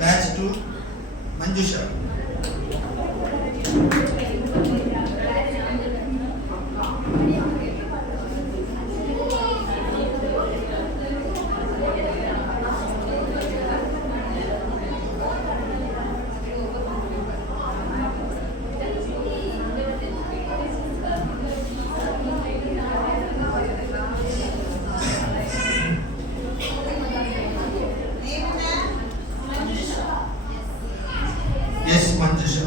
Batch 2, Manjusha. Yes, Manjusha.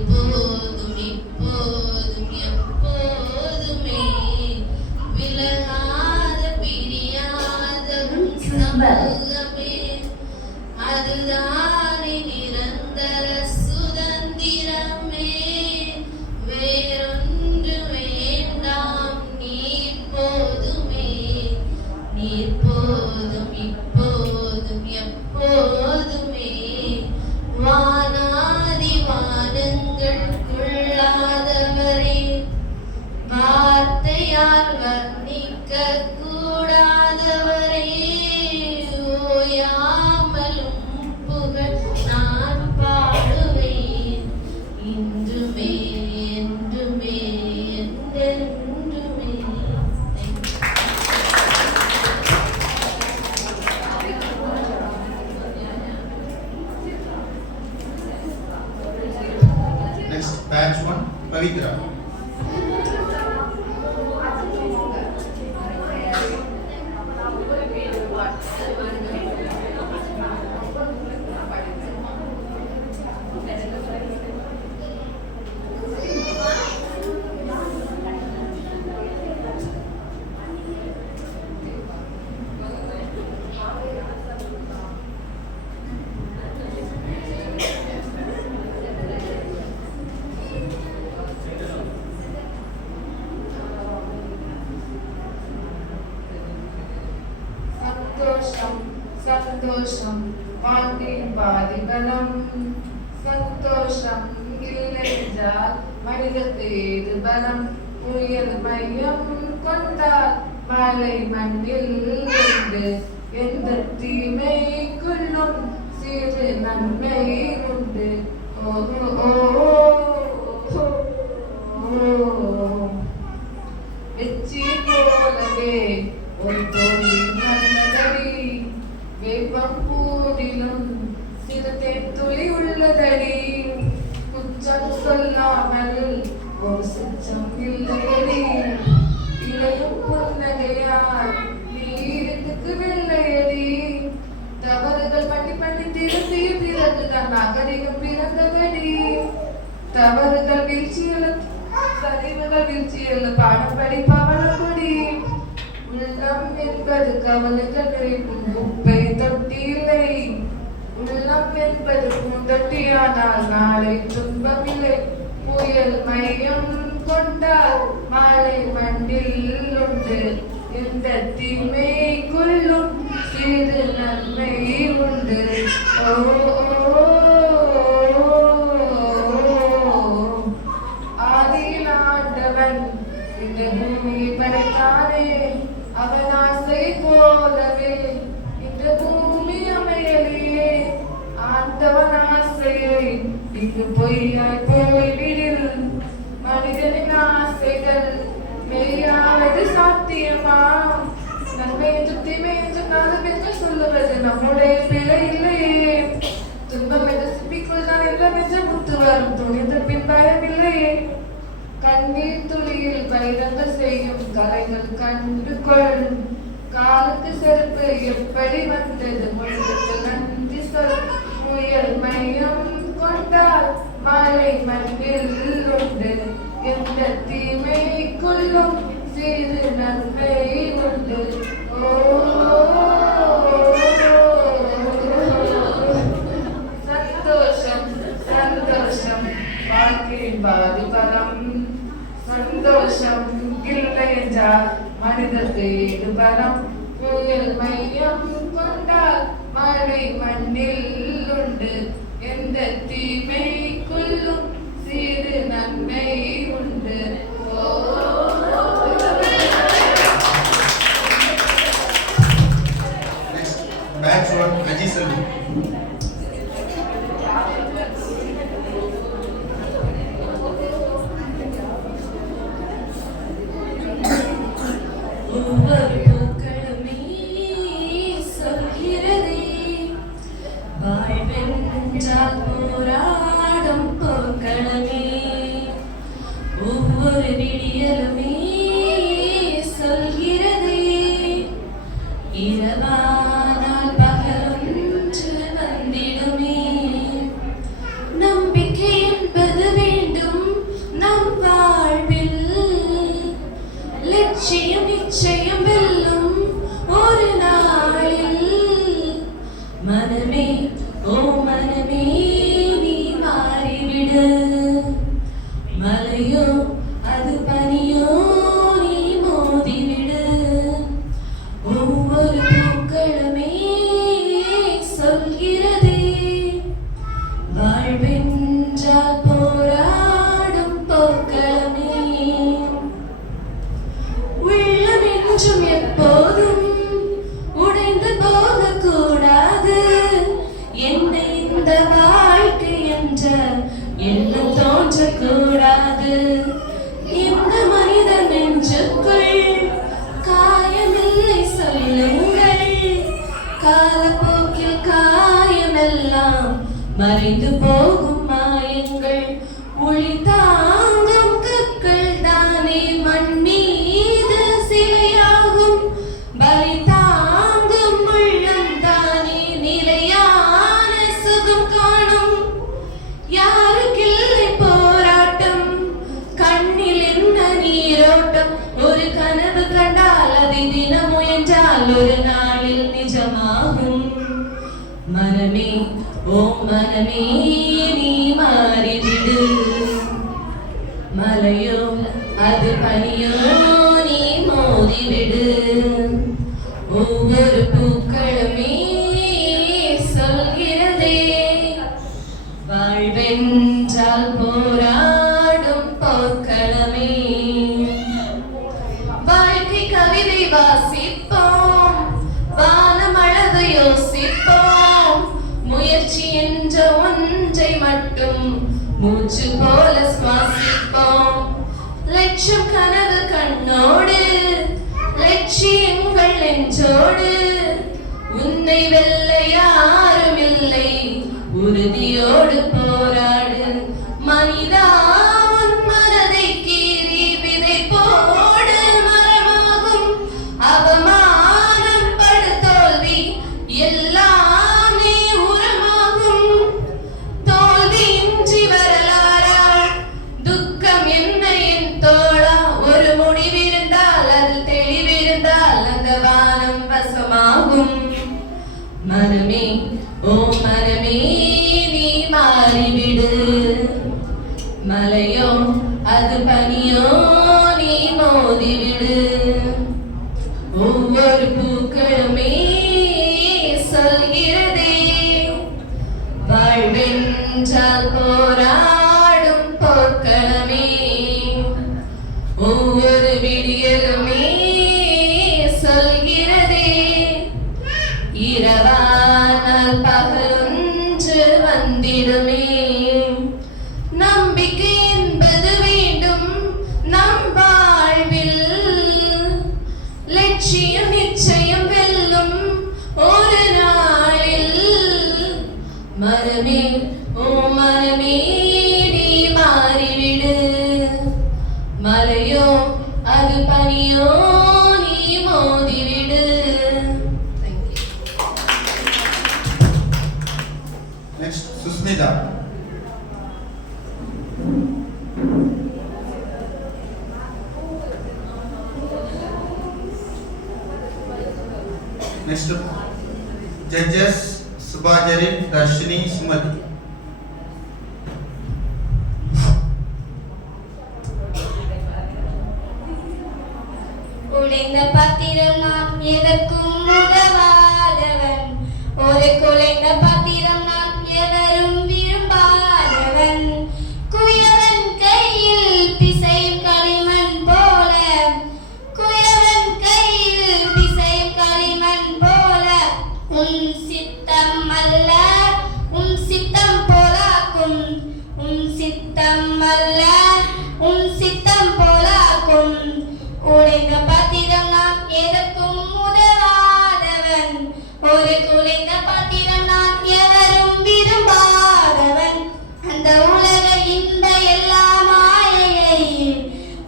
இப்போதும் இப்போதும் எப்போதுமே விலகாத பிரியாத சமூகமே அதுதானே நிரந்தர சுதந்திரமே வேறொன்று வேண்டாம் நீர் போதுமே நீர் போதும் இப்போதும் எப்போதுமே வானாதி வானங்களுக்குள்ளாதவரே வார்த்தையால் வர்ணிக்க கூடாதவரே ஓயாமலும் புகழ் நான் பாடுவேன் இன்றுமே என்றுமே என்றென்றுமே. Next, batch 1, Pavitra. சந்தோஷம் வாழ்க்கையின் பாதிபலம் சந்தோஷம் இல்லையென்றால் மனிதற்கு ஏது பலம் புயல் மையம் கொண்டால் மலை மண்ணில் உண்டு எந்த தீமைக்குள்ளும் சிறு நன்மை உண்டு ஓஹோ வெற்றி போலவே ஒரு தொழில் நல்லதடி வேப்பம் பூவிலும் சிறுத்தை துளி உள்ளதடி குற்றம் சொல்லாமல் ஒரு சுச்சம் இல்லையடி இளையும் புன்னகையால் நீருக்கு வெள்ளையடி தவறுகள் பண்ணி பண்ணி திரும்பிய பிறகுதான் நாகரிகம் பிறந்ததடி தவறுகள் வீழ்ச்சியில் சரிவுகள் வீழ்ச்சியில் பாடம் படிப்பவளப்படி உள்ளம் என்பது கவலைகள் நிறைக்கும் குப்பை தொட்டியில்லை உள்ளம் என்பது பூந்தொட்டியானால் நாளை துன்பமில்லை புயல் மையம் கொண்டால் மாலை மண்டில் உண்டு எந்த தீமைக்குள்ளும் சிறு நன்மை உண்டு ஆதியிலாண்டவன் இந்த பூமியை படைத்தானே அவன் ஆசை போலவே இந்த பூமி அமையலையே ஆண்டவன் ஆசையை இங்கு பொய்யாய் போய்விடில் மனிதனின் ஆசைகள் மெய்யாவது சாத்தியமா நன்மை என்றும் தீமை என்றும் நாலு பேர்கள் சொல்லுவது நம்முடைய பிழை இல்லையே துன்பம் என்ற சிப்பிக்குள் தான் எல்லாம் என்று முத்து வரும் துணிந்த பின் பயமில்லையே கண்ணீர் துளியில் பயிரங்கள் செய்யும் கலைகள் கண்டு கொள் காலுக்கு செருப்பு எப்படி வந்தது முழுக்கு நன்றி சொல் முயல் மையம் கொண்டால் மலை மண்ணில் உண்டு எந்த தீமைக்குள்ளும் சிறு நன்மை உண்டு சந்தோஷம் சந்தோஷம் வாழ்க்கையின் பாதிபலம் சந்தோஷம் இல்லை என்றால் மனிதருக்கு ஏது பலம் புயல் மையம் கொண்டால் மழை மண்ணில் உண்டு எந்த தீமைக்குள்ளும் சிறு நன்மை உண்டு Next, batch 1, Ajiselvi. ஒவ்வொரு பூக்களுமே சொல்கிறதே வாழ்வென்றால் போராடும் பூக்களமே ஒவ்வொரு விடியலுமே சொல்கிறதே இரவானால் பகலொன்று வந்திடுமே நம்பிக்கை என்பது தோன்றக்கூடாது. இந்த மனித நெஞ்சுக்குள் காயமில்லை சொல்லுங்கள். காலப்போக்கில் காயமெல்லாம் மறைந்து போகும் மாயங்கள். ஒளி தாங்கும் கற்கள் தானே மண் மீது சிலையாகும். பலி தாங்கும் உள்ளம் தானே நிலையான சுகம் காணும். யாருக்கில்லை போராட்டம், கண்ணில் என்ன நீரோட்டம். ஒரு கனவு கண்டால் அதை தினம் முயன்றால் ஒரு நாளில் நிஜமாகும். மனமே ஓ மனமே நீ மாறிவிடு. மலையோ அது பனியோ நீ மோதிவிடு. ஒவ்வொரு பூக்களுமே சொல்கிறதே வாழ்வென்றால் போராடும் போர்க்களமே. வாழ்க்கை கவிதை வாசிப்போம், வானமளவு யோசிப்போம். முயற்சி என்ற ஒன்றை மட்டும் மூச்சு போல சுவாசிப்போம். லட்சம் கனவு கண்ணோடு, லட்சியங்கள் நெஞ்சோடு. உன்னை வெல்ல யாரும் இல்லை, உறுதியோடு போராடு. மனிதா உன் மனதை கீறி விதை போடு, மரமாகும். அவமானம் படு தோல்வி எல்லாமே உரமாகும். தோல்வியின்றி வரலாறா, துக்கம் என்ன என் தோழா. ஒரு முடிவிருந்தால் அதில் தெளிவிருந்தால் அந்த வானம் வசமாகும். மனமே ஓ மனமே நீ மாறிவிடு. மலையோ அது பனியோ நீ மோதிவிடு. ஒவ்வொரு பூக்களுமே சொல்கிறதே வாழ்வென்றால் போராடும் போர்க்களமே. ஒவ்வொரு விடியலுமே சொல்கிறதே இரவானால் பகலொன்று வந்திடுமே. நம்பிக்கை என்பது வேண்டும் நம் வாழ்வில். லட்சியம் நிச்சயம் வெல்லும் ஒரு நாளில். மனமே ஓ மனமே நீ மாறிவிடு. மலையோ அது பனியோ நீ மோதிவிடு. Next, Susmita. Next, judges Subhajari, Rashini, Sumati. உடைந்த பாத்திரம் நாம் எதற்கும் உதவாதவன். ஒரு குலைந்த பாத்திரம் நாம் எவரும் விரும்பாதவன். குயவன் கையில் பிசையும் களிமண் போல, குயவன் கையில் பிசையும் களிமண் போல. உன் சித்தம் அல்ல உன் சித்தம் போலாக்கும். உன் சித்தம் அல்ல உன் சித்தம் போலாக்கும். உடைந்த பாத்திரம் நாம் எதற்கும் உதவாதவன். ஒரு குலைந்த பாத்திரம் நாம் எவரும் விரும்பாதவன். அந்த உலக இன்ப எல்லா மாயையை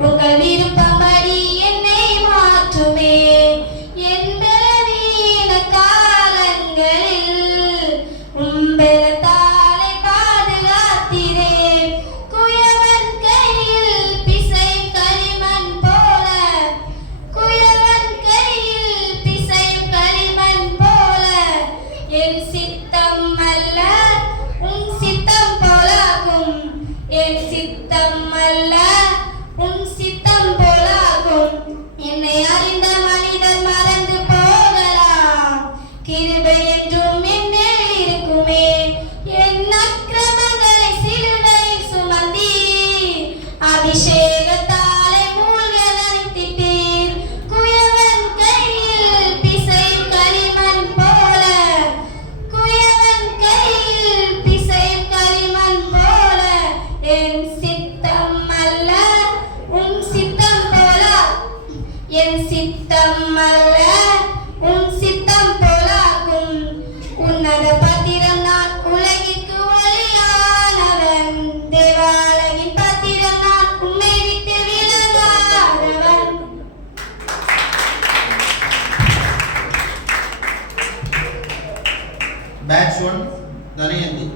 உங்கள் விருப்பப்படி என்னை மாற்றுமே. என் பலவீன காலங்களில் உம்பெலத்தாலே பாதுகாத்திரே. குயவன் கையில் பிசையும் களிமண் போல, குயவன் கையில் பிசையும் களிமண் போல. என் சித்தம் அல்ல உன் சித்தம் போலாகும். என் சித்தம் அல்ல உன் சித்தம் போலாகும். என்னை அறிந்த மனிதர் மறந்து போகலாம், கிருபை என்றும் என்னில் இருக்குமே. என் அக்கிரமங்களை சிலுவையில் சுமந்தி அபிஷேகத்தாலே மூழ்க நனைத்திட்டீர். குயவன் கையில் பிசையும் களிமண் போல, குயவன் கையில் பிசையும் களிமண் போல. என் என் சித்தம் அல்ல உன் சித்தம் போலாகும் உன்னத பத்திரம் நான் உலகிற்கு ஒளியானவன் தேவாலயின் பத்திரம் நான் உன்னை விட்டு விலகாதவன். Batch 1, Danayanti.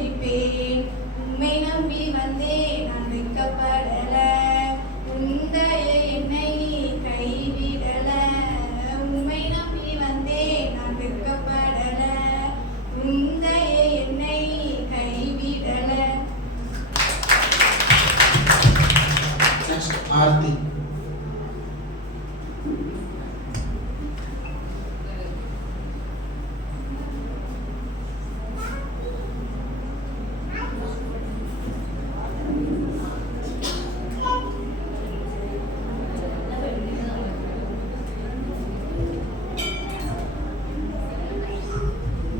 துதிப்பேன். உம்மை நம்பி வந்தேன் நான் வெட்கப்படல. உந்தைய என்னை நீ கைவிடல. உம்மை நம்பி வந்தேன் நான் வெட்கப்படல. உந்தைய என்னை நீ கைவிடல. Next, ஆர்த்தி.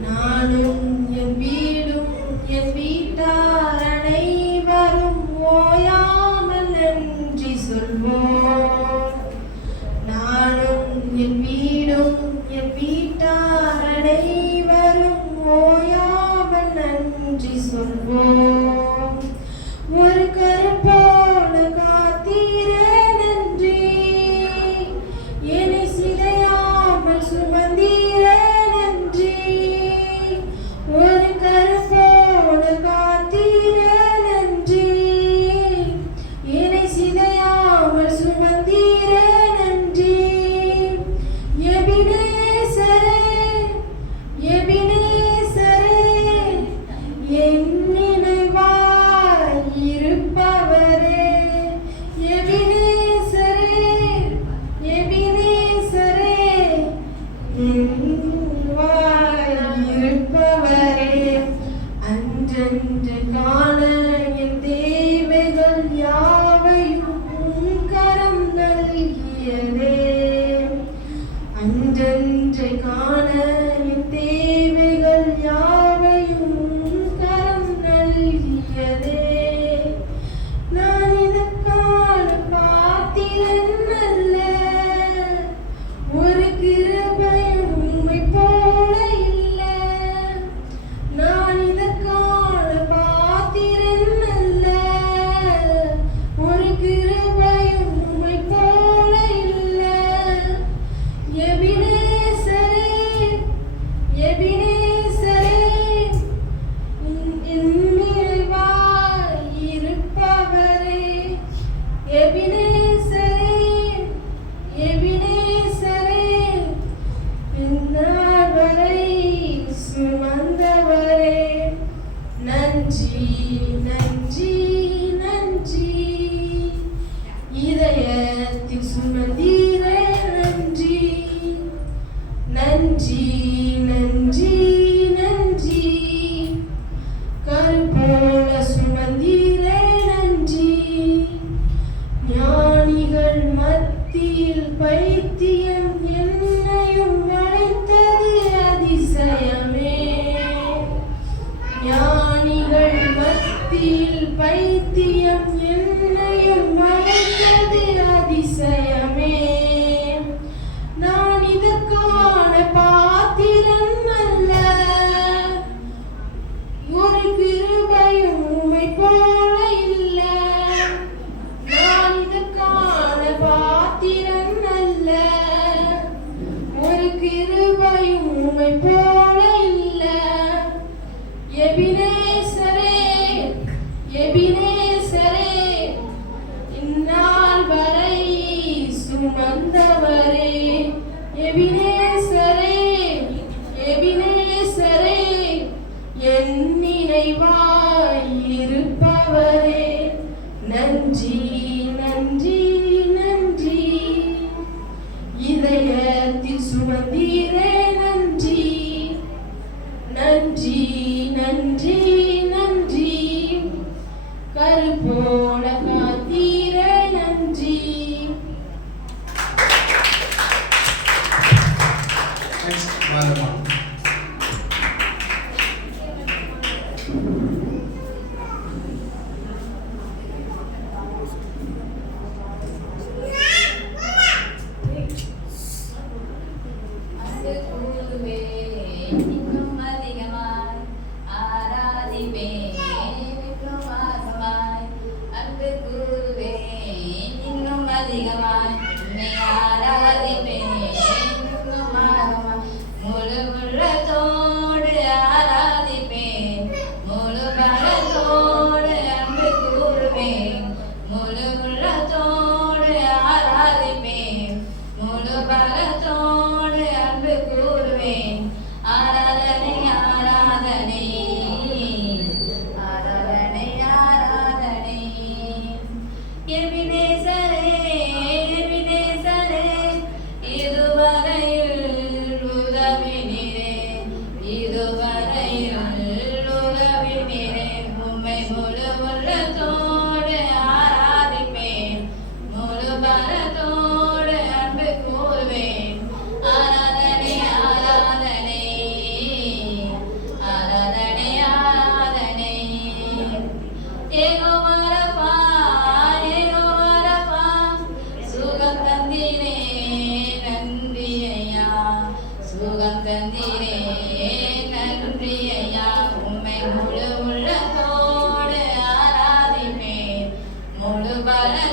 நானும் என் வீடும் என் வீட்டார் அனைவரும் ஓயாமல் நன்றி சொல்வோம். நானும் என் வீடும் என் வீட்டார் அனைவரும் ஓயாமல் நன்றி சொல்வோம். ஒரு கருப்போல காத்தீரே நன்றி, என்னை சிதையாமல் சுமந்தீரே நன்றி. ஒரு கருப்போல காத்தீரே நன்றி, என்னை சிதையாமல் சுமந்தீரே நன்றி. எபினேசரே எபினேசரே, என் நினைவாய் இருப்பவரே. எபினேசரே எபினேசரே, என் நினைவாய் இருப்பவரே. அன்றன்று காண என் தேவைகள் யாவையும் உம் கரம் நல்கியதே. அன்றன்று காண என் தேவைகள் யாவையும் உம் கரம் நல்கியதே. நான் இதற்கான பாத்திரன் அல்ல, ஒரு கிருபையும் உம்மை போல இல்ல. நான் இதற்கான பாத்திரன் அல்ல, ஒரு கிருபையும் உம்மை போல இல்ல. எபினேசரே எபினேசரே, என் நிறைவாய் இருப்பவரே. எபினேசரே எபினேசரே, இந்நாள் வரை சுமந்தவரே. நன்றி நன்றி நன்றி, இதயத்தில் சுமந்தீரே நன்றி. நன்றி நன்றி நன்றி, கருப்போல சுமந்தீரே நன்றி. ஞானிகள் மத்தியில் பைத்தியம் என்னையும் வளைத்தது அதிசயமே. ஞானிகள் மத்தியில் பைத்தியம் என்னையும் வளைத்தது அதிசயமே. நான் இதற்கான பாத்திரன் அல்ல, ஒரு கிருபையும் உம்மை போல இல்ல. நான் இதற்கான பாத்திரன் அல்ல, ஒரு கிருபையும் உம்மை போல இல்ல. எபினேசரே எபினேசரே, இந்நாள் வரை சுமந்தவரே. எபினேசரே எபினேசரே, என் நினைவாய் இருப்பவரே. நன்றி நன்றி நன்றி, இதயத்தில் சுமந்தீரே நன்றி. நன்றி நன்றி நன்றி, கருப்போல காத்தீரே நன்றி. Next, Valdemar. அன்பு கூறுவேன் இன்னும் அதிகமாய், ஆராதிப்பேன் இன்னும் ஆர்வமாய். அன்பு கூறுவேன் இன்னும் அதிகமாய், உம்மை ஆராதிப்பேன் இன்னும் ஆர்வமாய். முழு உள்ளத்தோடு ஆராதிப்பேன், முழு பலன்